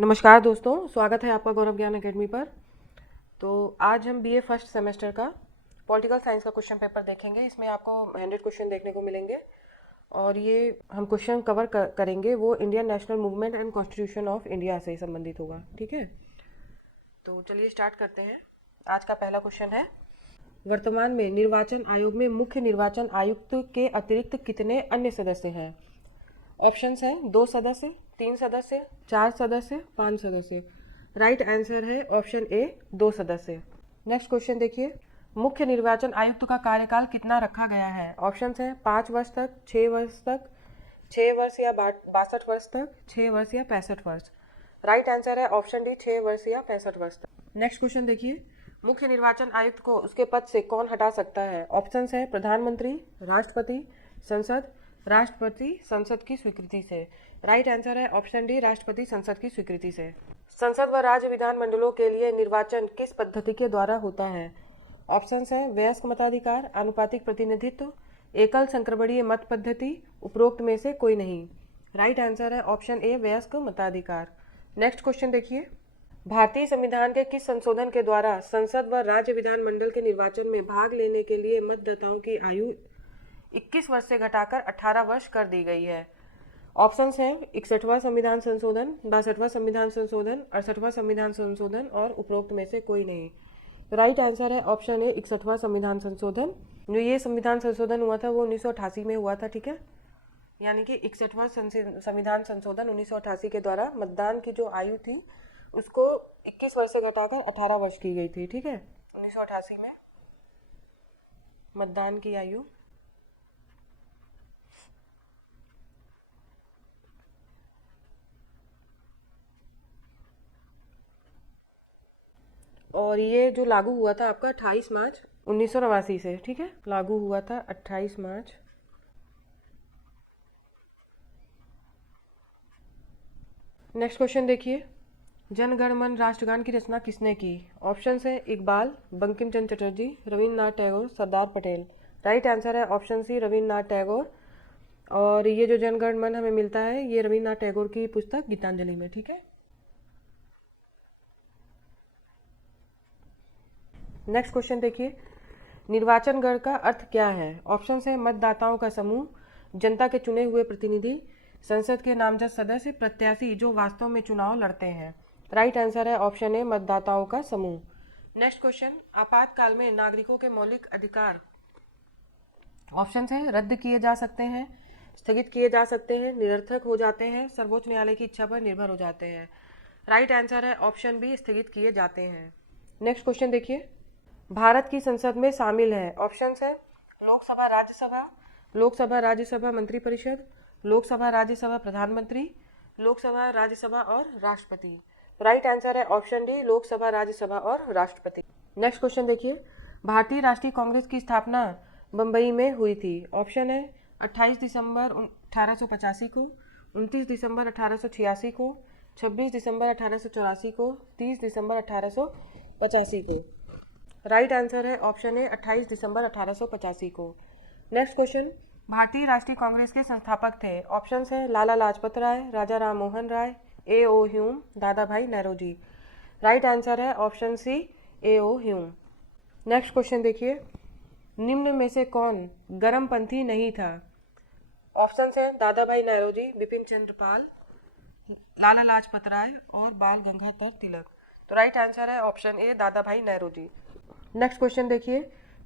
नमस्कार दोस्तों, स्वागत है आपका गौरव ज्ञान एकेडमी पर। तो आज हम बीए फर्स्ट सेमेस्टर का पॉलिटिकल साइंस का क्वेश्चन पेपर देखेंगे। इसमें आपको 100 क्वेश्चन देखने को मिलेंगे और ये हम क्वेश्चन कवर करेंगे वो Indian national movement and constitution of India से संबंधित होगा। ठीक है, तो चलिए स्टार्ट करते हैं। आज का पहला क्वेश्चन है, वर्तमान में निर्वाचन आयोग में मुख्य निर्वाचन आयुक्त के अतिरिक्त कितने अन्य सदस्य हैं? ऑप्शंस हैं 2 सदस्य, 3 सदस्य, 4 सदस्य, 5 सदस्य। राइट आंसर है ऑप्शन ए 2 सदस्य। नेक्स्ट क्वेश्चन देखिए, मुख्य निर्वाचन आयुक्त का कार्यकाल कितना रखा गया है? ऑप्शंस हैं 5 वर्ष तक, 6 वर्ष तक, 6 वर्ष या 62 वर्ष तक, 6 वर्ष या 65 वर्ष। राइट आंसर है ऑप्शन डी 6 वर्ष या 65 वर्ष तक। नेक्स्ट क्वेश्चन देखिए, मुख्य निर्वाचन आयुक्त को उसके पद से कौन हटा सकता है? ऑप्शंस हैं प्रधानमंत्री, राष्ट्रपति, संसद, राष्ट्रपति संसद की स्वीकृति से। राइट आंसर है ऑप्शन डी राष्ट्रपति संसद की स्वीकृति से। संसद व राज्य विधानमंडलों के लिए निर्वाचन किस पद्धति के द्वारा होता है? ऑप्शंस हैं वयस्क मताधिकार, आनुपातिक प्रतिनिधित्व, एकल संक्रमणीय मत पद्धति, उपरोक्त में से कोई नहीं। राइट आंसर है ऑप्शन ए वयस्क मताधिकार। नेक्स्ट क्वेश्चन देखिए, भारतीय संविधान के किस संशोधन के द्वारा संसद व राज्य विधानमंडल के निर्वाचन में भाग लेने के लिए मतदाताओं की आयु 21 वर्ष से घटाकर 18 वर्ष कर दी गई है? ऑप्शंस हैं 61वां संविधान संशोधन, 62वां संविधान संशोधन, 68वां संविधान संशोधन और उपरोक्त में से कोई नहीं। राइट आंसर है ऑप्शन ए 61वां संविधान संशोधन। जो ये संविधान संशोधन हुआ था वो 1988 में हुआ था। ठीक है, यानी कि 61वां संविधान संशोधन 1988 के द्वारा मतदान की जो आयु थी उसको 21 वर्ष से घटाकर 18 वर्ष की गई थी। ठीक है, 1988 में मतदान की आयु। और ये जो लागू हुआ था आपका 28 मार्च 1989 से। ठीक है, लागू हुआ था 28 मार्च। नेक्स्ट क्वेश्चन देखिए, जन गण मन राष्ट्रगान की रचना किसने की? ऑप्शन है इकबाल, बंकिम चंद्र चटर्जी, रविन्द्रनाथ टैगोर, सरदार पटेल। राइट आंसर है ऑप्शन सी रविन्द्रनाथ टैगोर। और ये जो जन गण मन हमें मिलता है ये रविन्द्रनाथ टैगोर की पुस्तक गीतांजलि में। ठीक है, नेक्स्ट क्वेश्चन देखिए, निर्वाचन गण का अर्थ क्या है? ऑप्शन है मतदाताओं का समूह, जनता के चुने हुए प्रतिनिधि, संसद के नामजद सदस्य, प्रत्याशी जो वास्तव में चुनाव लड़ते हैं। राइट आंसर है ऑप्शन ए मतदाताओं का समूह। नेक्स्ट क्वेश्चन, आपातकाल में नागरिकों के मौलिक अधिकार ऑप्शन है रद्द किए जा सकते हैं, स्थगित किए जा सकते हैं, निरर्थक हो जाते हैं, सर्वोच्च न्यायालय की इच्छा पर निर्भर हो जाते हैं। राइट आंसर है ऑप्शन बी स्थगित किए जाते हैं। नेक्स्ट क्वेश्चन देखिए, भारत की संसद में शामिल है। ऑप्शंस है लोकसभा, राज्यसभा, लोकसभा राज्यसभा मंत्रिपरिषद, लोकसभा राज्यसभा प्रधानमंत्री, लोकसभा राज्यसभा और राष्ट्रपति। राइट आंसर है ऑप्शन डी लोकसभा राज्यसभा और राष्ट्रपति। नेक्स्ट क्वेश्चन देखिए, भारतीय राष्ट्रीय कांग्रेस की स्थापना बम्बई में हुई थी। ऑप्शन है 28 दिसंबर 1885 को, 29 दिसंबर 1886 को, 26 दिसंबर 1884 को, 30 दिसंबर 1885 को। राइट आंसर है ऑप्शन ए 28 दिसंबर 1885 को। नेक्स्ट क्वेश्चन, भारतीय राष्ट्रीय कांग्रेस के संस्थापक थे। ऑप्शंस है लाला लाजपत राय, राजा राम मोहन राय, ए ओ ह्यूम, दादा भाई नेरोजी। राइट आंसर है ऑप्शन सी ए ओ ह्यूम। नेक्स्ट क्वेश्चन देखिए, निम्न में से कौन गर्मपंथी नहीं था? ऑप्शंस है दादा भाई नेरोजी, बिपिन चंद्र पाल, लाला लाजपत राय और बाल गंगाधर तिलक। तो राइट आंसर है ऑप्शन ए दादा भाई नेरोजी। नेक्स्ट क्वेश्चन देखिए,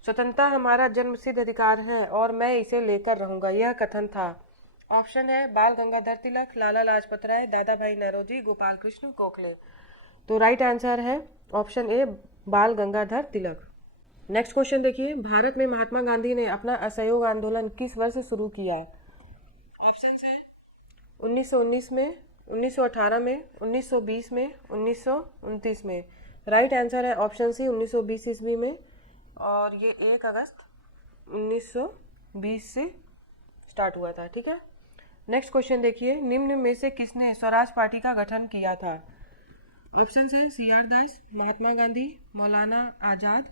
स्वतंत्रता हमारा जन्मसिद्ध अधिकार है और मैं इसे लेकर रहूंगा, यह कथन था। ऑप्शन है बाल गंगाधर तिलक, लाला लाजपत राय, दादा भाई नेरोजी, गोपाल कृष्ण गोखले। तो राइट आंसर है ऑप्शन ए बाल गंगाधर तिलक। नेक्स्ट क्वेश्चन देखिए, भारत में महात्मा गांधी ने अपना असहयोग आंदोलन किस वर्ष शुरू किया? ऑप्शन है 1919 में, 1918 में, 1920 में, 1929 में। राइट आंसर है ऑप्शन सी 1920 ईस्वी में, और ये 1 अगस्त 1920 से स्टार्ट हुआ था। ठीक है, नेक्स्ट क्वेश्चन देखिए, निम्न में से किसने स्वराज पार्टी का गठन किया था? ऑप्शन है सी आर दास, महात्मा गांधी, मौलाना आजाद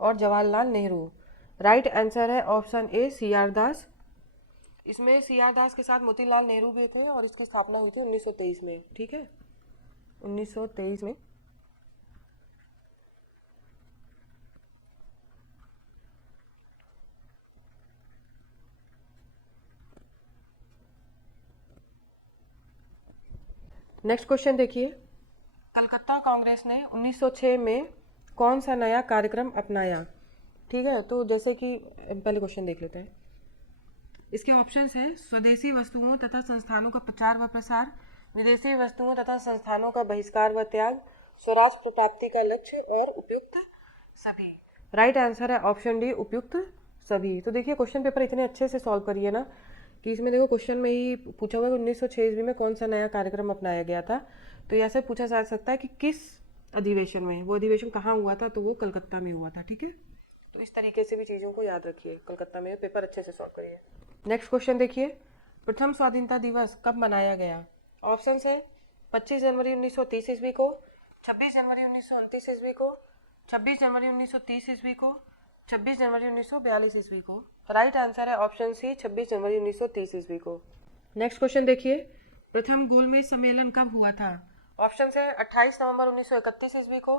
और जवाहरलाल नेहरू। राइट आंसर है ऑप्शन ए सी आर दास। इसमें सी आर दास के साथ मोतीलाल नेहरू भी थे और इसकी स्थापना हुई थी 1923 में। ठीक है, 1923 में। नेक्स्ट क्वेश्चन देखिए, कलकत्ता कांग्रेस ने 1906 में कौन सा नया कार्यक्रम अपनाया? ठीक है, तो जैसे कि पहले क्वेश्चन देख लेते हैं। इसके ऑप्शंस हैं स्वदेशी वस्तुओं तथा संस्थानों का प्रचार व प्रसार, विदेशी वस्तुओं तथा संस्थानों का बहिष्कार व त्याग, स्वराज प्राप्ति का लक्ष्य और उपयुक्त सभी। राइट आंसर है ऑप्शन डी, उपयुक्त सभी। तो देखिए क्वेश्चन पेपर इतने अच्छे से सॉल्व करिए ना कि इसमें देखो क्वेश्चन में ही पूछा हुआ है 1906 ईस्वी में कौन सा नया कार्यक्रम अपनाया गया था। तो ऐसे पूछा जा सकता है कि किस अधिवेशन में, वो अधिवेशन कहाँ हुआ था, तो वो कलकत्ता में हुआ था। ठीक है, तो इस तरीके से भी चीज़ों को याद रखिए, कलकत्ता में पेपर अच्छे से सॉल्व करिए। नेक्स्ट क्वेश्चन देखिए, प्रथम स्वाधीनता दिवस कब मनाया गया? ऑप्शन है 25 जनवरी 1930 ईस्वी को, 26 जनवरी 1929 ईस्वी को, 26 जनवरी 1930 ईस्वी को, 26 जनवरी 1942 ईस्वी को। राइट आंसर है ऑप्शन सी, 26 जनवरी 1930 ईस्वी को। नेक्स्ट क्वेश्चन देखिए, प्रथम गोलमेज सम्मेलन कब हुआ था? ऑप्शन है 28 नवंबर 1931 ईस्वी को,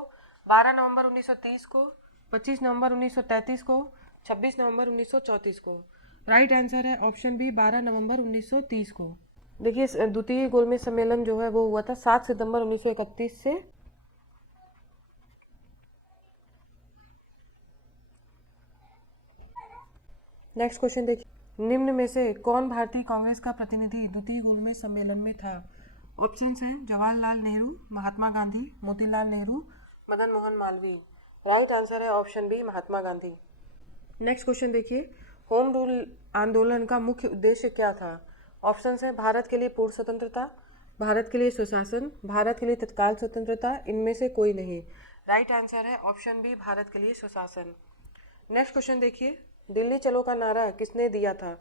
12 नवंबर 1930 को, 25 नवंबर 1933 को, 26 नवंबर 1934 को। राइट आंसर है ऑप्शन बी, 12 नवंबर 1930 को। देखिए द्वितीय गोलमेज सम्मेलन जो है वो हुआ था 7 सितंबर 1931 से। नेक्स्ट क्वेश्चन देखिए, निम्न में से कौन भारतीय कांग्रेस का प्रतिनिधि द्वितीय गोलमेज सम्मेलन में था? ऑप्शन हैं जवाहरलाल नेहरू, महात्मा गांधी, मोतीलाल नेहरू, मदन मोहन मालवीय। राइट आंसर है option B, Mahatma Gandhi. Next question देखिए, होम रूल आंदोलन का मुख्य उद्देश्य क्या था? ऑप्शन है भारत के लिए पूर्ण स्वतंत्रता, भारत के लिए सुशासन, भारत के लिए तत्काल स्वतंत्रता, इनमें से कोई नहीं। राइट आंसर है ऑप्शन बी, भारत के लिए सुशासन। नेक्स्ट क्वेश्चन देखिए, दिल्ली चलो का नारा किसने दिया था?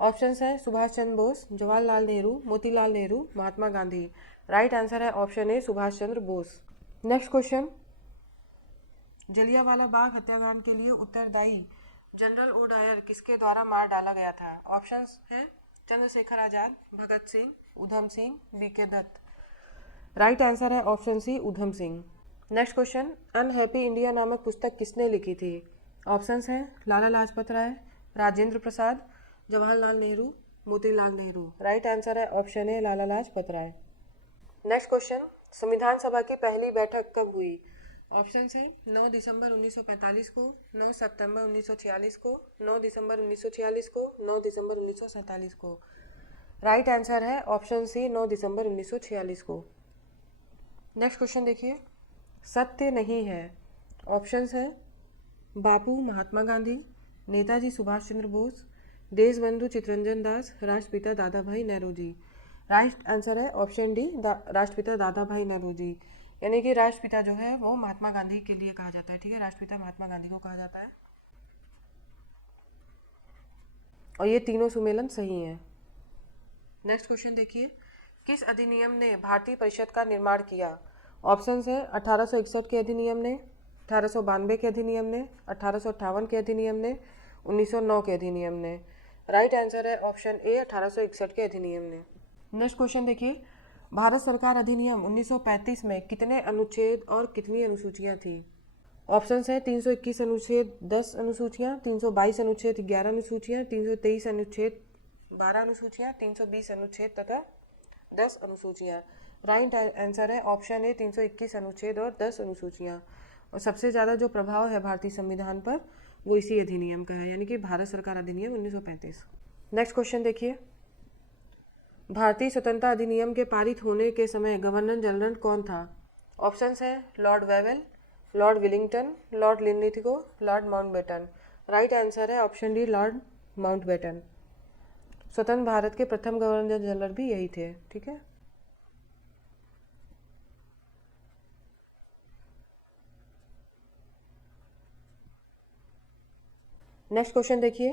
ऑप्शंस हैं सुभाष चंद्र बोस, जवाहरलाल नेहरू, मोतीलाल नेहरू, महात्मा गांधी। राइट आंसर है option A, Subhash Chandra Bose. Next question, Jallianwala Bagh हत्याकांड के लिए उत्तरदायी जनरल ओ डायर किसके द्वारा मार डाला गया था? ऑप्शंस हैं Chandrashekhar Azad, Bhagat Singh, Udham Singh, BK Dutt. Right answer है option C, Udham Singh. Next question, unhappy India नामक पुस्तक किसने लिखी थी? ऑप्शंस हैं लाला लाजपत राय, राजेंद्र प्रसाद, जवाहरलाल नेहरू, मोतीलाल नेहरू। राइट आंसर है option A, Lala Lajpat Rai. Next question, संविधान सभा की पहली बैठक कब हुई? ऑप्शन है 9 दिसंबर 1945 को, 9 सितंबर 1946 को, 9 दिसंबर 1946 को, 9 दिसंबर 1947 को। राइट आंसर है ऑप्शन सी, 9 दिसंबर 1946 को। नेक्स्ट क्वेश्चन देखिए, सत्य नहीं है। ऑप्शंस है बापू महात्मा गांधी, नेताजी सुभाष चंद्र बोस, देशबंधु चित्तरंजन दास, राष्ट्रपिता दादा भाई नेहरू। राइट आंसर है ऑप्शन डी, राष्ट्रपिता दादा भाई नेहरू। यानी कि राष्ट्रपिता जो है वो महात्मा गांधी के लिए कहा जाता है। ठीक है, राष्ट्रपिता महात्मा गांधी को कहा जाता है, और ये तीनों सुमेलन सही हैं। नेक्स्ट क्वेश्चन देखिए, किस अधिनियम ने भारतीय परिषद का निर्माण किया? ऑप्शंस है 1861 के अधिनियम ने, 1892 के अधिनियम ने, 1858 के अधिनियम ने, 1909 के अधिनियम ने। राइट आंसर है ऑप्शन ए, 1861 के अधिनियम ने। नेक्स्ट क्वेश्चन देखिए, भारत सरकार अधिनियम 1935 में कितने अनुच्छेद और कितनी अनुसूचियां थी? ऑप्शंस है 321 अनुच्छेद 10 अनुसूचियां, 322 अनुच्छेद 11 अनुसूचियां, 323 अनुच्छेद 12 अनुसूचियां, 320 अनुच्छेद तथा 10 अनुसूचियां। राइट आंसर है ऑप्शन ए, 321 अनुच्छेद और 10 अनुसूचियां। और सबसे ज़्यादा जो प्रभाव है भारतीय संविधान पर वो इसी अधिनियम का है, यानी कि भारत सरकार अधिनियम 1935। नेक्स्ट क्वेश्चन देखिए, भारतीय स्वतंत्रता अधिनियम के पारित होने के समय गवर्नर जनरल कौन था? ऑप्शंस हैं Lord Wavell, Lord Willingdon, Lord Linlithgow, Lord Mountbatten. Right answer है ऑप्शन डी, लॉर्ड माउंटबेटन। स्वतंत्र भारत के प्रथम गवर्नर जनरल भी यही थे। ठीक है, नेक्स्ट क्वेश्चन देखिए,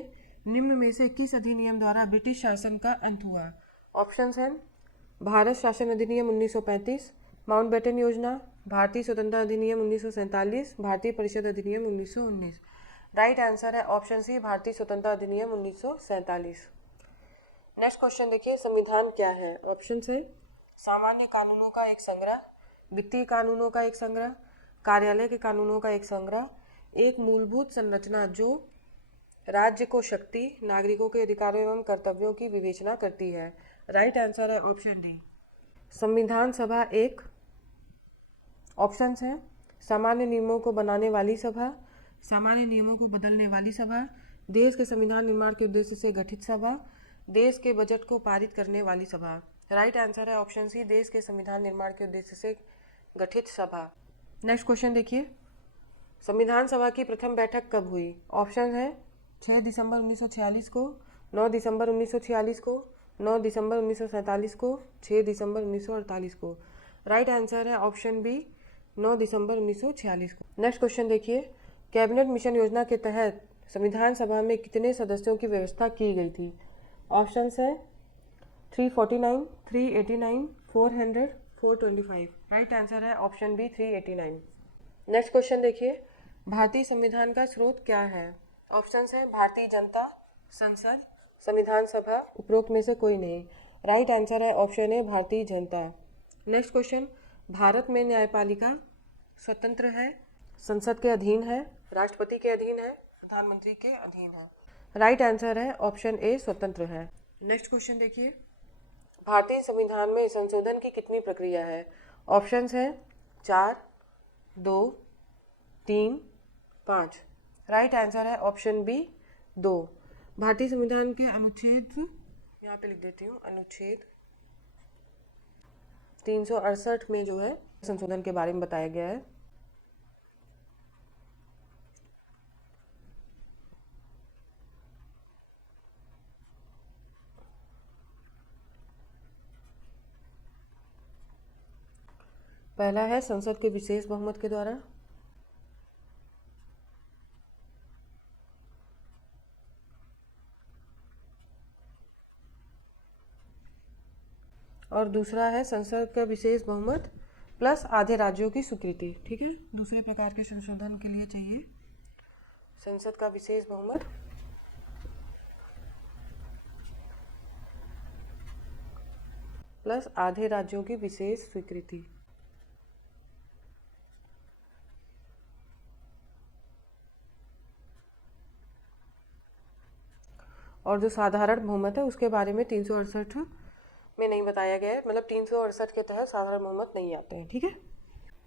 निम्न में से किस अधिनियम द्वारा ब्रिटिश शासन का अंत हुआ? ऑप्शंस हैं भारत शासन अधिनियम 1935, माउंटबेटन योजना, भारतीय स्वतंत्रता अधिनियम 1947, भारतीय परिषद अधिनियम 1919। राइट आंसर है ऑप्शन सी, भारतीय स्वतंत्रता अधिनियम 1947। नेक्स्ट क्वेश्चन देखिए, संविधान क्या है? ऑप्शन है सामान्य कानूनों का एक संग्रह, वित्तीय कानूनों का एक संग्रह, कार्यालय के कानूनों का एक संग्रह, एक मूलभूत संरचना जो राज्य को शक्ति, नागरिकों के अधिकारों एवं कर्तव्यों की विवेचना करती है। राइट आंसर है ऑप्शन डी। संविधान सभा एक। ऑप्शंस हैं सामान्य नियमों को बनाने वाली सभा, सामान्य नियमों को बदलने वाली सभा, देश के संविधान निर्माण के उद्देश्य से गठित सभा, देश के बजट को पारित करने वाली सभा। राइट आंसर है ऑप्शन सी, देश के संविधान निर्माण के उद्देश्य से गठित सभा। नेक्स्ट क्वेश्चन देखिए, संविधान सभा की प्रथम बैठक कब हुई? ऑप्शन है 6 दिसंबर 1946 को, 9 दिसंबर 1946 को, 9 दिसंबर 1947 को, 6 दिसंबर 1948 को। राइट आंसर है ऑप्शन बी, 9 दिसंबर 1946 को। नेक्स्ट क्वेश्चन देखिए, कैबिनेट मिशन योजना के तहत संविधान सभा में कितने सदस्यों की व्यवस्था की गई थी? ऑप्शंस है 349, 389, 400, 425। राइट आंसर है ऑप्शन बी, 389। नेक्स्ट क्वेश्चन देखिए, भारतीय संविधान का स्रोत क्या है? ऑप्शंस है भारतीय जनता, संसद, संविधान सभा, उपरोक्त में से कोई नहीं। राइट आंसर है ऑप्शन ए, भारतीय जनता। नेक्स्ट क्वेश्चन, भारत में न्यायपालिका स्वतंत्र है, संसद के अधीन है, राष्ट्रपति के अधीन है, प्रधानमंत्री के अधीन है। राइट आंसर है ऑप्शन ए, स्वतंत्र है। नेक्स्ट क्वेश्चन देखिए, भारतीय संविधान में संशोधन की कितनी प्रक्रिया है? ऑप्शंस है 4, 2, 3, 5। राइट आंसर है ऑप्शन बी, 2। भारतीय संविधान के अनुच्छेद, यहाँ पे लिख देती हूँ, अनुच्छेद 368 में जो है संशोधन के बारे में बताया गया है। पहला है संसद के विशेष बहुमत के द्वारा, और दूसरा है संसद का विशेष बहुमत प्लस आधे राज्यों की स्वीकृति। ठीक है, दूसरे प्रकार के संशोधन के लिए चाहिए संसद का विशेष बहुमत प्लस आधे राज्यों की विशेष स्वीकृति। और जो साधारण बहुमत है उसके बारे में 368 में नहीं बताया गया है, मतलब 368 के तहत साधारण बहुमत नहीं आते हैं। ठीक है,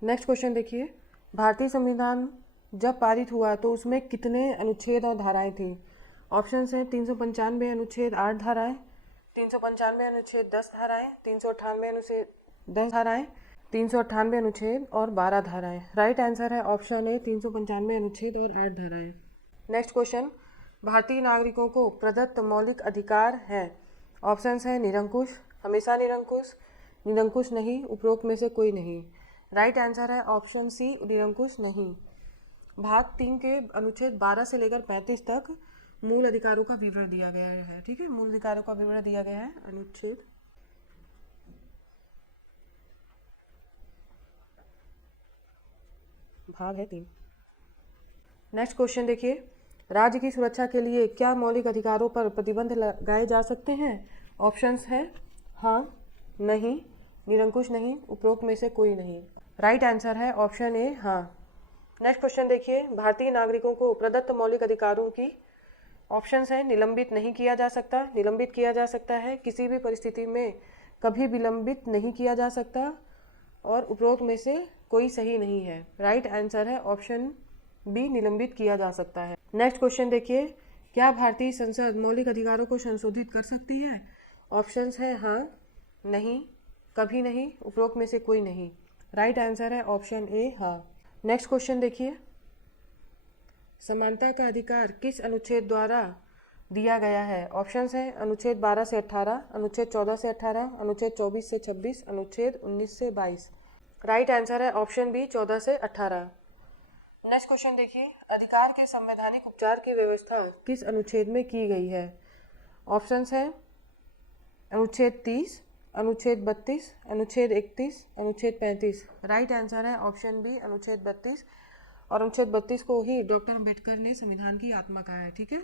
नेक्स्ट क्वेश्चन देखिए, भारतीय संविधान जब पारित हुआ तो उसमें कितने अनुच्छेद और धाराएं थी? ऑप्शंस हैं 395 अनुच्छेद 8 धाराएं, 395 अनुच्छेद 10 धाराएं, 398 अनुच्छेद 10 धाराएं, 398 अनुच्छेद और 12 धाराएं। राइट आंसर है ऑप्शन ए, 395 अनुच्छेद और 8 धाराएं। नेक्स्ट क्वेश्चन, भारतीय नागरिकों को प्रदत्त मौलिक अधिकार है? ऑप्शंस हैं निरंकुश, हमेशा निरंकुश, निरंकुश नहीं, उपरोक्त में से कोई नहीं। राइट आंसर है ऑप्शन सी, निरंकुश नहीं। भाग 3 के अनुच्छेद 12 से लेकर 35 तक मूल अधिकारों का विवरण दिया गया है। ठीक है, मूल अधिकारों का विवरण दिया गया है अनुच्छेद भाग है 3। नेक्स्ट क्वेश्चन देखिए, राज्य की सुरक्षा के लिए क्या मौलिक अधिकारों पर प्रतिबंध लगाए जा सकते हैं? ऑप्शंस हैं हाँ, नहीं, निरंकुश नहीं, उपरोक्त में से कोई नहीं। राइट आंसर है ऑप्शन ए, हाँ। नेक्स्ट क्वेश्चन देखिए, भारतीय नागरिकों को प्रदत्त मौलिक अधिकारों की ऑप्शंस हैं निलंबित नहीं किया जा सकता, निलंबित किया जा सकता है, किसी भी परिस्थिति में कभी विलंबित नहीं किया जा सकता, और उपरोक्त में से कोई सही नहीं है। राइट आंसर है ऑप्शन बी, निलंबित किया जा सकता है। नेक्स्ट क्वेश्चन देखिए, क्या भारतीय संसद मौलिक अधिकारों को संशोधित कर सकती है? ऑप्शंस है हाँ, नहीं, कभी नहीं, उपरोक्त में से कोई नहीं। राइट आंसर है ऑप्शन ए, हाँ। नेक्स्ट क्वेश्चन देखिए, समानता का अधिकार किस अनुच्छेद द्वारा दिया गया है? ऑप्शंस हैं अनुच्छेद 12 से 18, अनुच्छेद 14 से 18, अनुच्छेद 24 से 26, अनुच्छेद 19 से 22। राइट आंसर है ऑप्शन बी, 14 से 18। नेक्स्ट क्वेश्चन देखिए, अधिकार के संवैधानिक उपचार की व्यवस्था किस अनुच्छेद में की गई है? ऑप्शंस हैं अनुच्छेद 30, अनुच्छेद 32, अनुच्छेद 31, अनुच्छेद 35। राइट आंसर है ऑप्शन बी, अनुच्छेद 32, और अनुच्छेद 32 को ही डॉक्टर अम्बेडकर ने संविधान की आत्मा कहा है। ठीक है,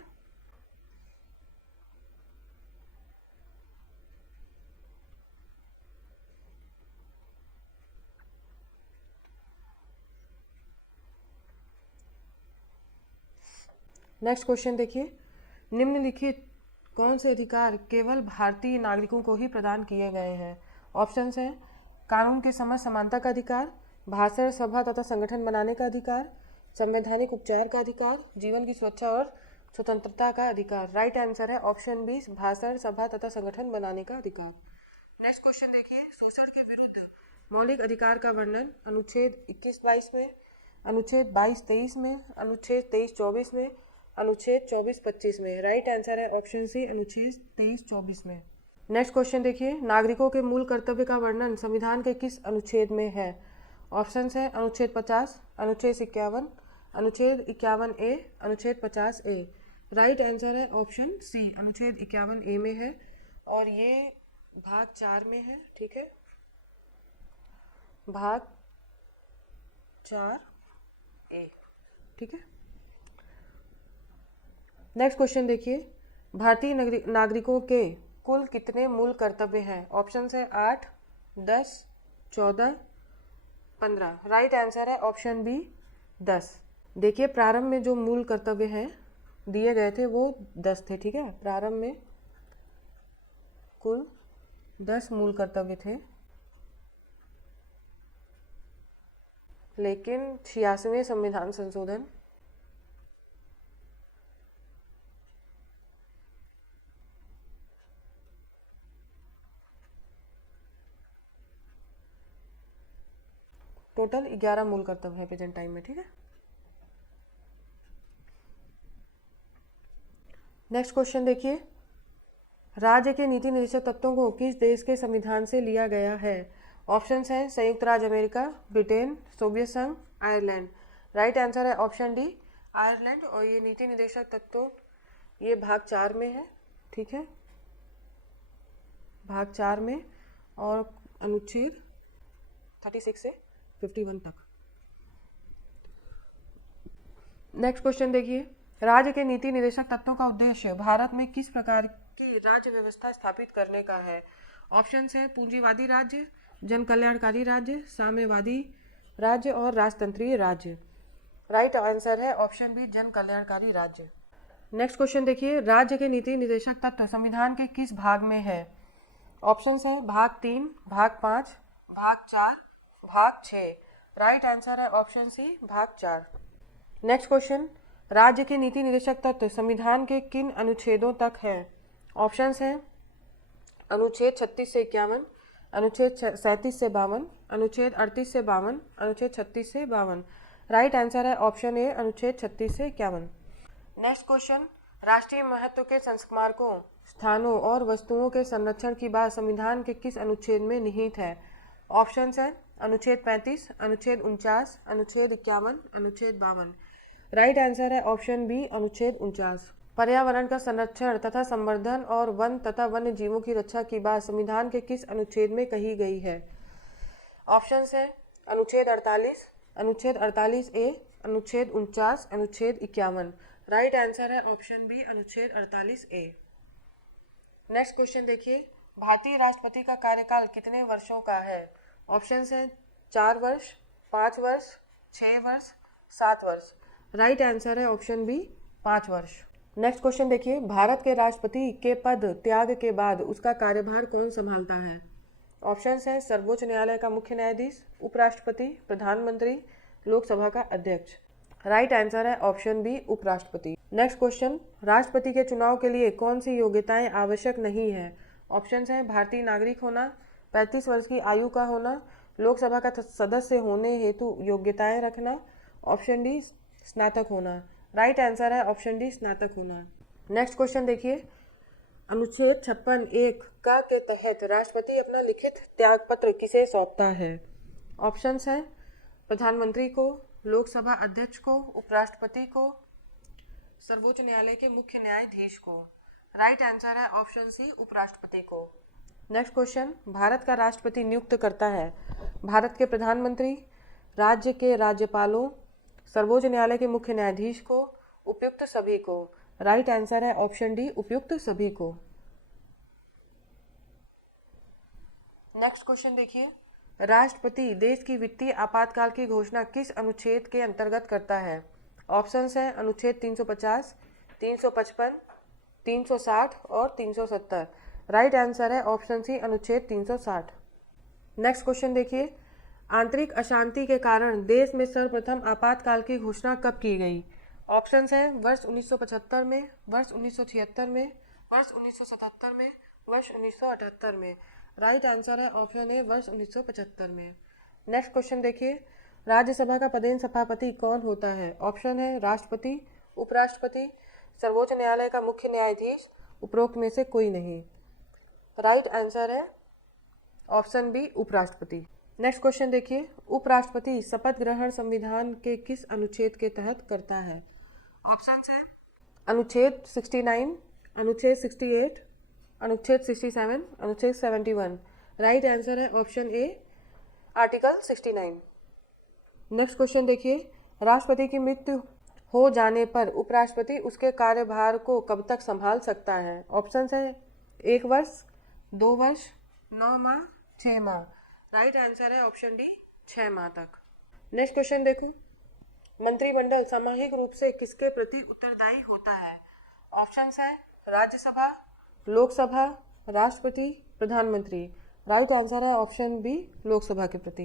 नेक्स्ट क्वेश्चन देखिए, निम्नलिखित कौन से अधिकार केवल भारतीय नागरिकों को ही प्रदान किए गए हैं? ऑप्शंस हैं कानून के समक्ष समानता का अधिकार, भाषण, सभा तथा संगठन बनाने का अधिकार, संवैधानिक उपचार का अधिकार, जीवन की सुरक्षा और स्वतंत्रता का अधिकार। राइट आंसर है ऑप्शन बी, भाषण, सभा तथा संगठन बनाने का अधिकार। नेक्स्ट क्वेश्चन देखिए, शोषण के विरुद्ध मौलिक अधिकार का वर्णन अनुच्छेद 21-22 में, अनुच्छेद 22-23 में, अनुच्छेद 23-24 में, अनुच्छेद 24-25 में। राइट आंसर है ऑप्शन सी, अनुच्छेद 23-24 में। नेक्स्ट क्वेश्चन देखिए, नागरिकों के मूल कर्तव्य का वर्णन संविधान के किस अनुच्छेद में है? ऑप्शंस है अनुच्छेद 50, अनुच्छेद 51, अनुच्छेद 51A, अनुच्छेद 50A। राइट आंसर है ऑप्शन सी, अनुच्छेद 51A में है और ये भाग 4 में है। ठीक है, भाग 4A। ठीक है, नेक्स्ट क्वेश्चन देखिए, भारतीय नागरिकों के कुल कितने मूल कर्तव्य हैं? ऑप्शन है 8, 10, 14, 15। राइट आंसर है ऑप्शन बी, 10। देखिए, प्रारंभ में जो मूल कर्तव्य हैं दिए गए थे वो 10 थे। ठीक है, प्रारंभ में कुल 10 मूल कर्तव्य थे, लेकिन 86वें संविधान संशोधन टोटल 11 मूल कर्तव्य है प्रेजेंट टाइम में। ठीक है, नेक्स्ट क्वेश्चन देखिए, राज्य के नीति निर्देशक तत्वों को किस देश के संविधान से लिया गया है? ऑप्शंस हैं संयुक्त राज्य अमेरिका, ब्रिटेन, सोवियत संघ, आयरलैंड। राइट आंसर है ऑप्शन डी, आयरलैंड। और ये नीति निर्देशक तत्व ये भाग 4 में है। ठीक है, भाग 4 में और अनुच्छेद 36 से 51 तक। नेक्स्ट क्वेश्चन देखिए, राज्य के नीति निर्देशक तत्वों का उद्देश्य भारत में किस प्रकार की राज्य व्यवस्था स्थापित करने का है? ऑप्शंस हैं पूंजीवादी राज्य, जन कल्याणकारी राज्य, साम्यवादी राज्य और राजतंत्रीय राज्य। राइट आंसर है ऑप्शन बी, जन कल्याणकारी राज्य। नेक्स्ट क्वेश्चन देखिए, राज्य के नीति निर्देशक तत्व संविधान के किस भाग में है? ऑप्शंस हैं भाग 3, भाग 5, भाग 4, भाग 6। राइट आंसर है ऑप्शन सी, भाग 4। नेक्स्ट क्वेश्चन, राज्य के नीति निर्देशक तत्व संविधान के किन अनुच्छेदों तक है? ऑप्शंस हैं अनुच्छेद 36 से 51, अनुच्छेद 37 से 52, अनुच्छेद 38 से 52, अनुच्छेद 36 से 52। राइट आंसर है ऑप्शन ए, अनुच्छेद 36 से 51। नेक्स्ट क्वेश्चन, राष्ट्रीय महत्व के संस्मारकों, स्थानों और वस्तुओं के संरक्षण की बात संविधान के किस अनुच्छेद में निहित है? ऑप्शंस हैं अनुच्छेद 35, अनुच्छेद 49, अनुच्छेद 51, अनुच्छेद 52। राइट आंसर है ऑप्शन बी, अनुच्छेद 49। पर्यावरण का संरक्षण तथा संवर्धन और वन तथा वन्य जीवों की रक्षा की बात संविधान के किस अनुच्छेद में कही गई है? ऑप्शंस हैं अनुच्छेद 48, अनुच्छेद 48A, अनुच्छेद 49, अनुच्छेद 51। राइट आंसर है ऑप्शन बी, अनुच्छेद 48A। नेक्स्ट क्वेश्चन देखिए, भारतीय राष्ट्रपति का कार्यकाल कितने वर्षों का है? ऑप्शंस हैं 4 वर्ष, 5 वर्ष, 6 वर्ष, 7 वर्ष। राइट आंसर है ऑप्शन बी, 5 वर्ष। नेक्स्ट क्वेश्चन देखिए, भारत के राष्ट्रपति के पद त्याग के बाद उसका कार्यभार कौन संभालता है? ऑप्शंस हैं सर्वोच्च न्यायालय का मुख्य न्यायाधीश, उपराष्ट्रपति, प्रधानमंत्री, लोकसभा का अध्यक्ष। राइट आंसर है ऑप्शन बी, उपराष्ट्रपति। नेक्स्ट क्वेश्चन, राष्ट्रपति के चुनाव के लिए कौन सी योग्यताएं आवश्यक नहीं है? ऑप्शंस हैं भारतीय नागरिक होना, 35 वर्ष की आयु का होना, लोकसभा का सदस्य होने हेतु योग्यताएं रखना, ऑप्शन डी स्नातक होना। राइट आंसर है ऑप्शन डी, स्नातक होना। नेक्स्ट क्वेश्चन देखिए, अनुच्छेद 56(1) का के तहत राष्ट्रपति अपना लिखित त्यागपत्र किसे सौंपता है? ऑप्शंस हैं प्रधानमंत्री को, लोकसभा अध्यक्ष को, उपराष्ट्रपति को, सर्वोच्च न्यायालय के मुख्य न्यायाधीश को। राइट आंसर है ऑप्शन सी, उपराष्ट्रपति को। नेक्स्ट क्वेश्चन, भारत का राष्ट्रपति नियुक्त करता है भारत के प्रधानमंत्री, राज्य के राज्यपालों, सर्वोच्च न्यायालय के मुख्य न्यायाधीश को, उपयुक्त सभी को। राइट आंसर है ऑप्शन डी, उपयुक्त सभी को। नेक्स्ट क्वेश्चन देखिए, राष्ट्रपति देश की वित्तीय आपातकाल की घोषणा किस अनुच्छेद के अंतर्गत करता है? ऑप्शंस हैं अनुच्छेद 350, 355, 360 और 370। राइट आंसर है ऑप्शन सी अनुच्छेद 360। नेक्स्ट क्वेश्चन देखिए, आंतरिक अशांति के कारण देश में सर्वप्रथम आपातकाल की घोषणा कब की गई? ऑप्शंस है वर्ष 1975 में, वर्ष 1976 में, वर्ष 1977 में, वर्ष 1978 में। राइट आंसर है ऑप्शन ए वर्ष 1975 में। नेक्स्ट क्वेश्चन देखिए, राज्यसभा का पदेन सभापति कौन होता है? ऑप्शन है राष्ट्रपति, उपराष्ट्रपति, सर्वोच्च न्यायालय का मुख्य न्यायाधीश, उपरोक्त में से कोई नहीं। राइट आंसर है ऑप्शन बी उपराष्ट्रपति। नेक्स्ट क्वेश्चन देखिए, उपराष्ट्रपति शपथ ग्रहण संविधान के किस अनुच्छेद के तहत करता है? ऑप्शंस है अनुच्छेद 69, अनुच्छेद 68, अनुच्छेद 67, अनुच्छेद 71। राइट आंसर है ऑप्शन ए आर्टिकल 69। नेक्स्ट क्वेश्चन देखिए, राष्ट्रपति की मृत्यु हो जाने पर उपराष्ट्रपति उसके कार्यभार को कब तक संभाल सकता है? ऑप्शंस है 1 वर्ष, 2 वर्ष, 9 माह, 6 माह। राइट आंसर है ऑप्शन डी 6 माह तक। नेक्स्ट क्वेश्चन देखो, मंत्रिमंडल सामूहिक रूप से किसके प्रति उत्तरदायी होता है? ऑप्शंस है राज्यसभा, लोकसभा, राष्ट्रपति, प्रधानमंत्री। राइट आंसर है ऑप्शन बी लोकसभा के प्रति।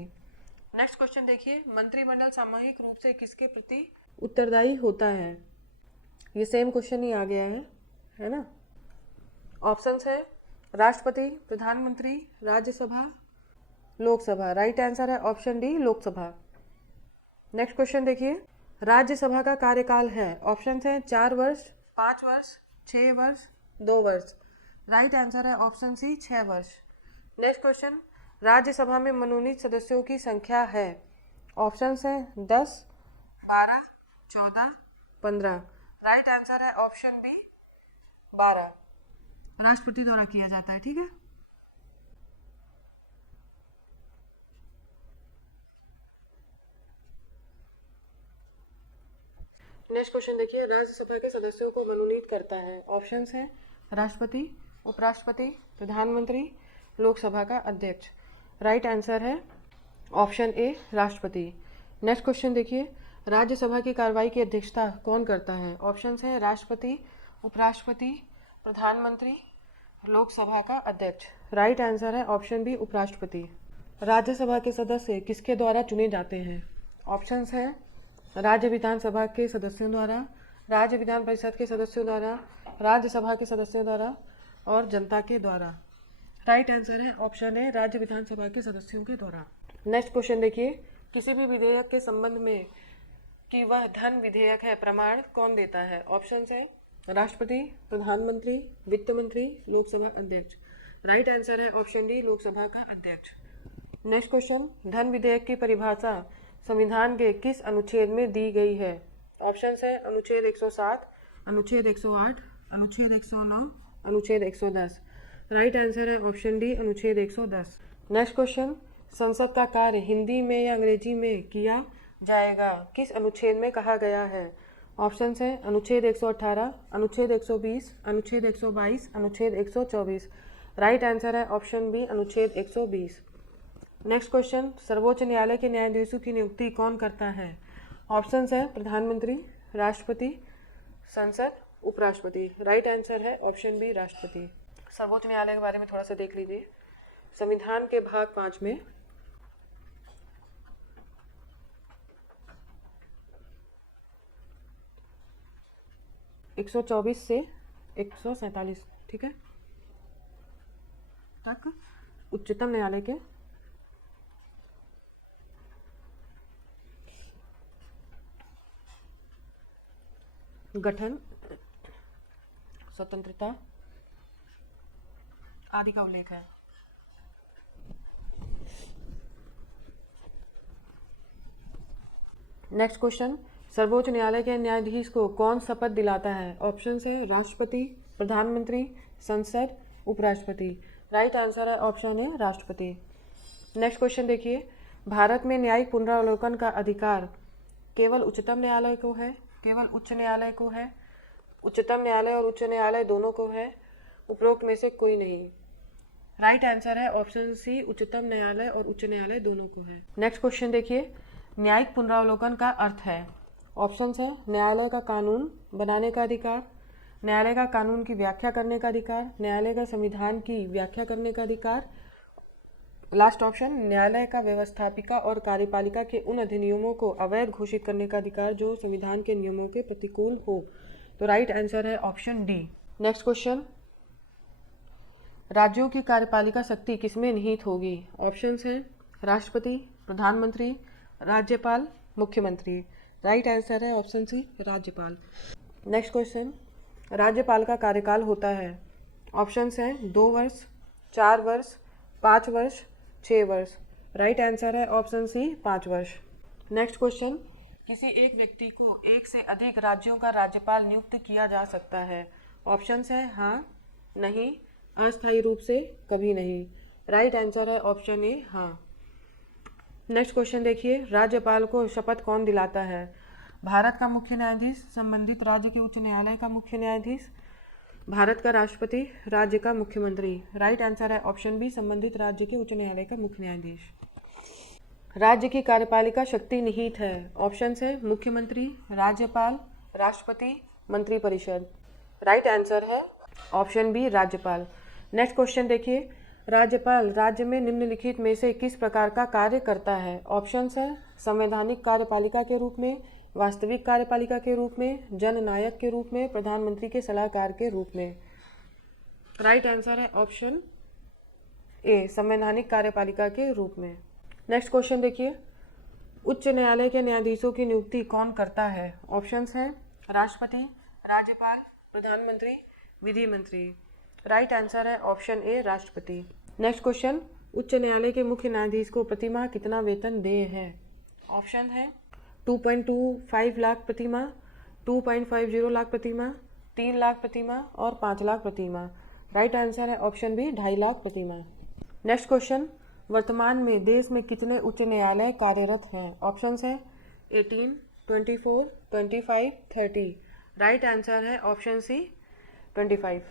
नेक्स्ट क्वेश्चन देखिए, मंत्रिमंडल सामूहिक रूप से किसके प्रति उत्तरदायी होता है? ये सेम क्वेश्चन ही आ गया है ना। ऑप्शंस है राष्ट्रपति, प्रधानमंत्री, राज्यसभा, लोकसभा। राइट आंसर है option D Lok Sabha. Next question देखिए, राज्यसभा का कार्यकाल है। ऑप्शंस है 4 वर्ष, 5 वर्ष, 6 वर्ष, 2 वर्ष। राइट आंसर है ऑप्शन सी 6 वर्ष। नेक्स्ट क्वेश्चन, राज्यसभा में मनोनीत सदस्यों की संख्या है। ऑप्शंस है 10, 12, 14, 15। राइट आंसर है ऑप्शन बी 12। राष्ट्रपति द्वारा किया जाता है, ठीक है। नेक्स्ट क्वेश्चन देखिए, राज्यसभा के सदस्यों को मनोनीत करता है। ऑप्शंस हैं राष्ट्रपति, उपराष्ट्रपति, प्रधानमंत्री, लोकसभा का अध्यक्ष। राइट आंसर है ऑप्शन ए राष्ट्रपति। नेक्स्ट क्वेश्चन देखिए, राज्यसभा की कार्रवाई की अध्यक्षता कौन करता है? ऑप्शंस हैं राष्ट्रपति, उपराष्ट्रपति, प्रधानमंत्री, लोकसभा का अध्यक्ष। राइट आंसर है ऑप्शन बी उपराष्ट्रपति। राज्यसभा के सदस्य किसके द्वारा चुने जाते हैं? ऑप्शंस हैं राज्य विधानसभा के सदस्यों द्वारा, राज्य विधान परिषद के सदस्यों द्वारा, राज्यसभा के सदस्यों द्वारा और जनता के द्वारा। राइट आंसर है ऑप्शन ए राज्य विधानसभा के सदस्यों के द्वारा। नेक्स्ट क्वेश्चन देखिए, किसी भी विधेयक के संबंध में कि वह धन विधेयक है प्रमाण कौन देता है? ऑप्शंस है राष्ट्रपति, प्रधानमंत्री, वित्त मंत्री, लोकसभा अध्यक्ष। राइट आंसर है ऑप्शन डी लोकसभा का अध्यक्ष। नेक्स्ट क्वेश्चन, धन विधेयक की परिभाषा संविधान के किस अनुच्छेद में दी गई है? ऑप्शंस है अनुच्छेद 107, अनुच्छेद 108, अनुच्छेद 109, अनुच्छेद 110। राइट आंसर है ऑप्शन डी अनुच्छेद 110। नेक्स्ट क्वेश्चन, संसद का कार्य हिंदी में या अंग्रेजी में किया जाएगा किस अनुच्छेद में कहा गया है? ऑप्शंस है अनुच्छेद 118, अनुच्छेद 120, अनुच्छेद 122, अनुच्छेद 124। राइट आंसर है ऑप्शन बी अनुच्छेद 120। नेक्स्ट क्वेश्चन, सर्वोच्च न्यायालय के न्यायाधीशों की नियुक्ति कौन करता है? ऑप्शंस है प्रधानमंत्री, राष्ट्रपति, संसद, उपराष्ट्रपति। राइट आंसर है ऑप्शन बी राष्ट्रपति। सर्वोच्च न्यायालय के बारे में थोड़ा सा देख लीजिए। संविधान के भाग 5 में (124) से 147, ठीक है, तक उच्चतम न्यायालय के गठन, स्वतंत्रता आदि का उल्लेख है। नेक्स्ट क्वेश्चन, सर्वोच्च न्यायालय के न्यायाधीश को कौन शपथ दिलाता है? ऑप्शन है राष्ट्रपति, प्रधानमंत्री, संसद, उपराष्ट्रपति। राइट आंसर है ऑप्शन ए राष्ट्रपति। नेक्स्ट क्वेश्चन देखिए, भारत में न्यायिक पुनरावलोकन का अधिकार केवल उच्चतम न्यायालय को है, केवल उच्च न्यायालय को है, उच्चतम न्यायालय और उच्च न्यायालय दोनों को है, उपरोक्त में से कोई नहीं। राइट आंसर है ऑप्शन सी उच्चतम न्यायालय और उच्च न्यायालय दोनों को है। नेक्स्ट क्वेश्चन देखिए, न्यायिक पुनरावलोकन का अर्थ है। ऑप्शंस है न्यायालय का कानून बनाने का अधिकार, न्यायालय का कानून की व्याख्या करने का अधिकार, न्यायालय का संविधान की व्याख्या करने का अधिकार। लास्ट ऑप्शन, न्यायालय का व्यवस्थापिका और कार्यपालिका के उन अधिनियमों को अवैध घोषित करने का अधिकार जो संविधान के नियमों के प्रतिकूल हो। तो राइट आंसर है ऑप्शन डी। नेक्स्ट क्वेश्चन, राज्यों की कार्यपालिका शक्ति किसमें निहित होगी? ऑप्शंस हैं राष्ट्रपति, प्रधानमंत्री, राज्यपाल, मुख्यमंत्री। राइट आंसर है ऑप्शन सी, राज्यपाल। नेक्स्ट क्वेश्चन, राज्यपाल का कार्यकाल होता है। ऑप्शंस हैं 2 वर्ष, 4 वर्ष, 5 वर्ष, 6 वर्ष। राइट आंसर है ऑप्शन सी, 5 वर्ष। नेक्स्ट क्वेश्चन, किसी एक व्यक्ति को एक से अधिक राज्यों का राज्यपाल नियुक्त किया जा सकता है। ऑप्शंस है हाँ, नहीं, अस्थायी रूप से, कभी नहीं। राइट आंसर है ऑप्शन ए, हाँ। नेक्स्ट क्वेश्चन देखिए, राज्यपाल को शपथ कौन दिलाता है? भारत का मुख्य न्यायाधीश, संबंधित राज्य के उच्च न्यायालय का मुख्य न्यायाधीश, भारत का राष्ट्रपति, राज्य का मुख्यमंत्री। राइट आंसर है ऑप्शन बी, संबंधित राज्य के उच्च न्यायालय का मुख्य न्यायाधीश। राज्य की कार्यपालिका शक्ति निहित है। ऑप्शंस है मुख्यमंत्री, राज्यपाल, राष्ट्रपति, मंत्रिपरिषद। राइट आंसर है ऑप्शन बी, राज्यपाल। नेक्स्ट क्वेश्चन देखिए, राज्यपाल राज्य में निम्नलिखित में से किस प्रकार का कार्य करता है? ऑप्शंस है संवैधानिक कार्यपालिका के रूप में, वास्तविक कार्यपालिका के रूप में, जननायक के रूप में, प्रधानमंत्री के सलाहकार के रूप में। राइट आंसर है ऑप्शन ए, संवैधानिक कार्यपालिका के रूप में। नेक्स्ट क्वेश्चन देखिए, उच्च न्यायालय के न्यायाधीशों की नियुक्ति कौन करता है? ऑप्शंस हैं राष्ट्रपति, राज्यपाल, प्रधानमंत्री, विधि मंत्री। राइट आंसर है ऑप्शन ए, राष्ट्रपति। नेक्स्ट क्वेश्चन, उच्च न्यायालय के मुख्य न्यायाधीश को प्रतिमाह कितना वेतन देय है? ऑप्शन है 2.25 लाख प्रतिमाह, 2.50 लाख प्रतिमाह, 3 लाख प्रतिमाह और 5 लाख प्रतिमाह। राइट आंसर है ऑप्शन बी, 2.5 लाख प्रतिमाह। नेक्स्ट क्वेश्चन, वर्तमान में देश में कितने उच्च न्यायालय कार्यरत हैं? ऑप्शंस हैं 18, 24, 25, 30। राइट आंसर है ऑप्शन सी, 25।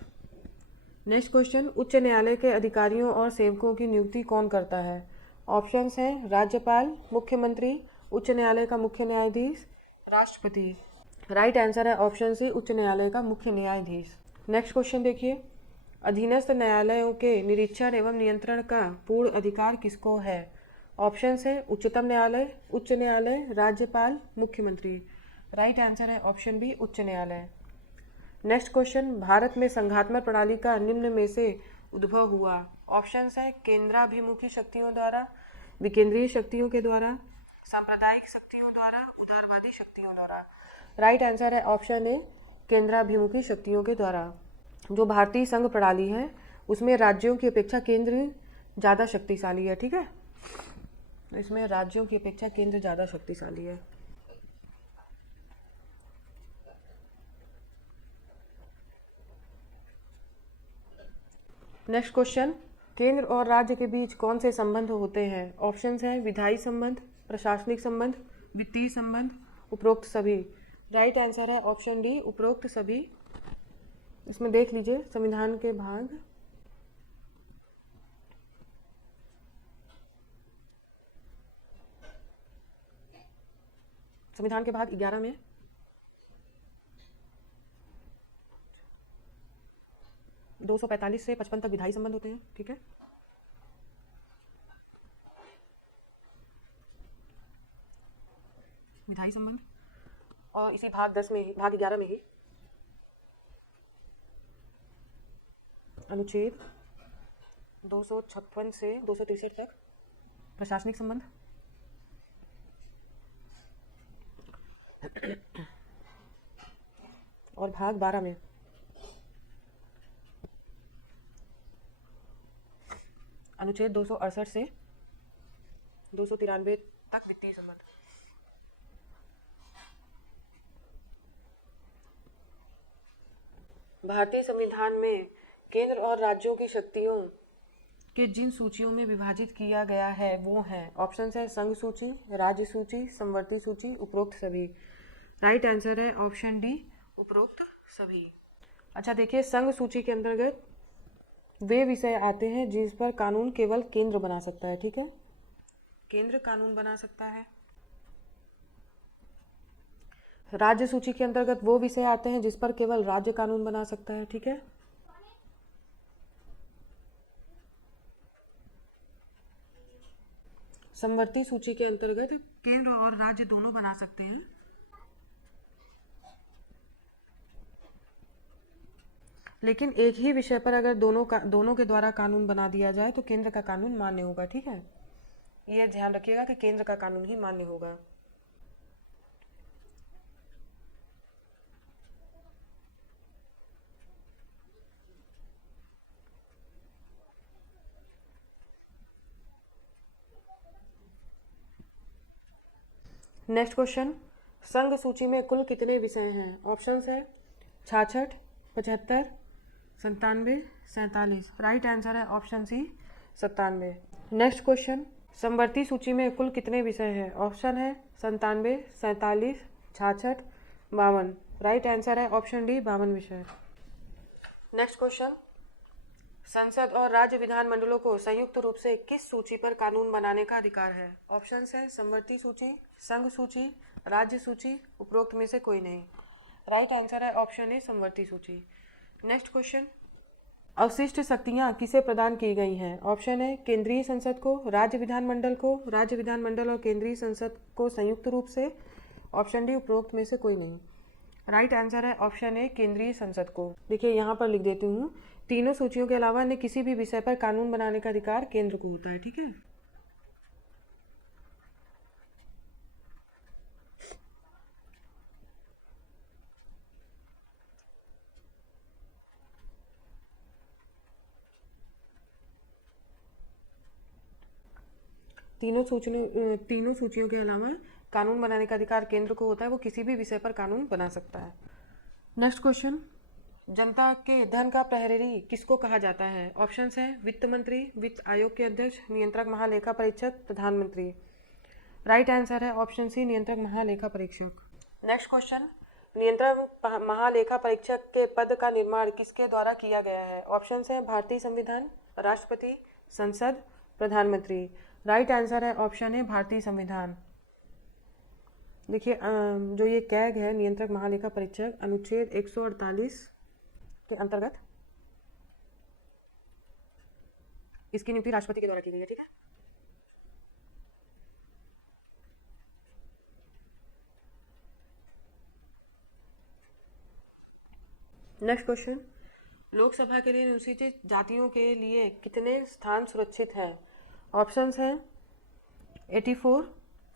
नेक्स्ट क्वेश्चन, उच्च न्यायालय के अधिकारियों और सेवकों की नियुक्ति कौन करता है? ऑप्शंस हैं राज्यपाल, मुख्यमंत्री, उच्च न्यायालय का मुख्य न्यायाधीश, राष्ट्रपति। राइट आंसर है ऑप्शन सी, उच्च न्यायालय का मुख्य न्यायाधीश। नेक्स्ट क्वेश्चन देखिए, अधीनस्थ न्यायालयों के निरीक्षण एवं नियंत्रण का पूर्ण अधिकार किसको है? ऑप्शंस है उच्चतम न्यायालय, उच्च न्यायालय, राज्यपाल, मुख्यमंत्री। राइट आंसर है ऑप्शन बी, उच्च न्यायालय। नेक्स्ट क्वेश्चन, भारत में संघात्मक प्रणाली का निम्न में से उद्भव हुआ। ऑप्शंस है केंद्राभिमुखी शक्तियों द्वारा, विकेंद्रीय शक्तियों के द्वारा, सांप्रदायिक शक्तियों द्वारा, उदारवादी शक्तियों द्वारा। राइट आंसर है ऑप्शन ए, केंद्राभिमुखी शक्तियों के द्वारा। जो भारतीय संघ प्रणाली है उसमें राज्यों की अपेक्षा केंद्र ज़्यादा शक्तिशाली है, ठीक है। तो इसमें राज्यों की अपेक्षा केंद्र ज़्यादा शक्तिशाली है। नेक्स्ट क्वेश्चन, केंद्र और राज्य के बीच कौन से संबंध होते हैं? ऑप्शंस हैं विधायी संबंध, प्रशासनिक संबंध, वित्तीय संबंध, उपरोक्त सभी। राइट आंसर है ऑप्शन डी, उपरोक्त सभी। इसमें देख लीजिए संविधान के भाग 11 में 245 से 55 तक विधायी संबंध होते हैं, ठीक है। विधायी संबंध, और इसी भाग 11 में ही अनुच्छेद 256 से 263 तक प्रशासनिक संबंध, और भाग 12 में अनुच्छेद 268 से 293 तक वित्तीय संबंध। भारतीय संविधान में केंद्र और राज्यों की शक्तियों के जिन सूचियों में विभाजित किया गया है वो हैं, ऑप्शन है संघ सूची, राज्य सूची, समवर्ती सूची, उपरोक्त सभी। राइट आंसर है ऑप्शन डी, उपरोक्त सभी। अच्छा देखिए, संघ सूची के अंतर्गत वे विषय आते हैं जिस पर कानून केवल केंद्र बना सकता है, ठीक है। केंद्र कानून बना सकता है। राज्य सूची के अंतर्गत वो विषय आते हैं जिस पर केवल राज्य कानून बना सकता है, ठीक है। समवर्ती सूची के अंतर्गत केंद्र और राज्य दोनों बना सकते हैं। लेकिन एक ही विषय पर अगर दोनों के द्वारा कानून बना दिया जाए तो केंद्र का कानून मान्य होगा, ठीक है। ये ध्यान रखिएगा कि केंद्र का कानून ही मान्य होगा। नेक्स्ट क्वेश्चन, संघ सूची में कुल कितने विषय हैं? ऑप्शंस है 66, 75, 97, 47। राइट आंसर है ऑप्शन सी 97। नेक्स्ट क्वेश्चन, समवर्ती सूची में कुल कितने विषय हैं? ऑप्शन है 97, 47, 66, 52। राइट आंसर है ऑप्शन डी 52 विषय। नेक्स्ट क्वेश्चन, संसद और राज्य विधानमंडलों को संयुक्त रूप से किस सूची पर कानून बनाने का अधिकार है? ऑप्शंस है समवर्ती सूची, संघ सूची, राज्य सूची, उपरोक्त में से कोई नहीं। राइट आंसर है ऑप्शन ए समवर्ती सूची। नेक्स्ट क्वेश्चन, अवशिष्ट शक्तियां किसे प्रदान की गई हैं? ऑप्शन है केंद्रीय संसद को, राज्य विधानमंडल को, राज्य विधानमंडल और केंद्रीय संसद को संयुक्त रूप से। ऑप्शन डी उपरोक्त में से कोई नहीं। राइट आंसर है ऑप्शन ए केंद्रीय संसद को। देखिए यहाँ पर लिख देती हूँ, तीनों सूचियों के अलावा अन्य किसी भी विषय पर कानून बनाने का अधिकार केंद्र को होता है, ठीक है। तीनों सूचियों के अलावा कानून बनाने का अधिकार केंद्र को होता है, वो किसी भी विषय पर कानून बना सकता है। नेक्स्ट क्वेश्चन, जनता के धन का प्रहरी किसको कहा जाता है? ऑप्शंस है वित्त मंत्री, वित्त आयोग के अध्यक्ष, नियंत्रक महालेखा परीक्षक, प्रधानमंत्री। राइट आंसर है ऑप्शन सी नियंत्रक महालेखा परीक्षक। नेक्स्ट क्वेश्चन, नियंत्रक महालेखा परीक्षक के पद का निर्माण किसके द्वारा किया गया है? ऑप्शंस है भारतीय संविधान, राष्ट्रपति, संसद, प्रधानमंत्री। राइट आंसर है ऑप्शन है भारतीय संविधान। देखिए जो ये कैग है नियंत्रक महालेखा परीक्षक, अनुच्छेद 148 के अंतर्गत इसकी नियुक्ति राष्ट्रपति के द्वारा की गई है, ठीक है। नेक्स्ट क्वेश्चन, लोकसभा के लिए अनुसूचित जातियों के लिए कितने स्थान सुरक्षित हैं? ऑप्शंस हैं 84,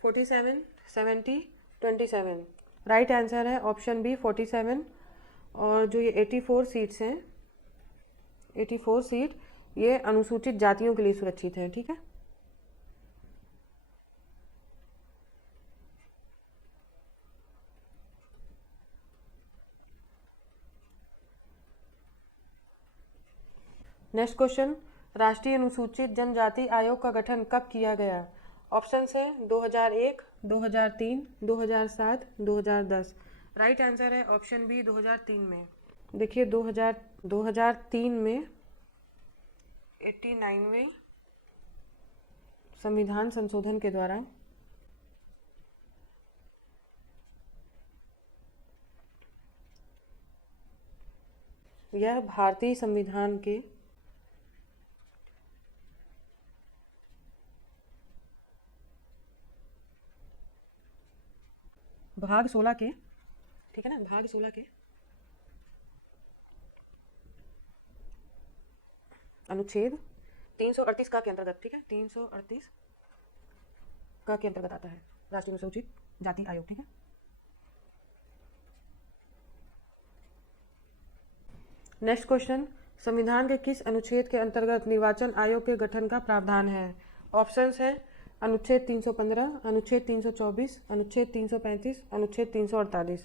47, 70, 27। राइट आंसर है ऑप्शन बी 47। और जो ये 84 सीट्स हैं, 84 सीट ये अनुसूचित जातियों के लिए सुरक्षित है, ठीक है। नेक्स्ट क्वेश्चन, राष्ट्रीय अनुसूचित जनजाति आयोग का गठन कब किया गया? ऑप्शंस है 2001, 2003, 2007, 2010। राइट आंसर है ऑप्शन बी 2003 में। देखिए 2003 में 89वें संविधान संशोधन के द्वारा यह भारतीय संविधान के भाग 16 के, ठीक है ना, भाग 16 के अनुच्छेद 338 का के अंतर्गत, ठीक है, 338 का के अंतर्गत आता है राष्ट्रीय अनुसूचित जाति आयोग, ठीक है। नेक्स्ट क्वेश्चन, संविधान के किस अनुच्छेद के अंतर्गत निर्वाचन आयोग के गठन का प्रावधान है? ऑप्शंस है अनुच्छेद 315, अनुच्छेद 324, अनुच्छेद 335, अनुच्छेद 348।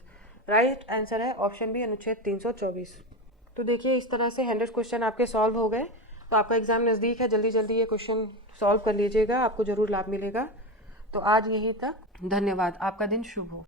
राइट आंसर है ऑप्शन बी अनुच्छेद 324। तो देखिए इस तरह से 100 क्वेश्चन आपके सॉल्व हो गए। तो आपका एग्जाम नज़दीक है, जल्दी जल्दी ये क्वेश्चन सॉल्व कर लीजिएगा, आपको ज़रूर लाभ मिलेगा। तो आज यहीं तक, धन्यवाद, आपका दिन शुभ हो।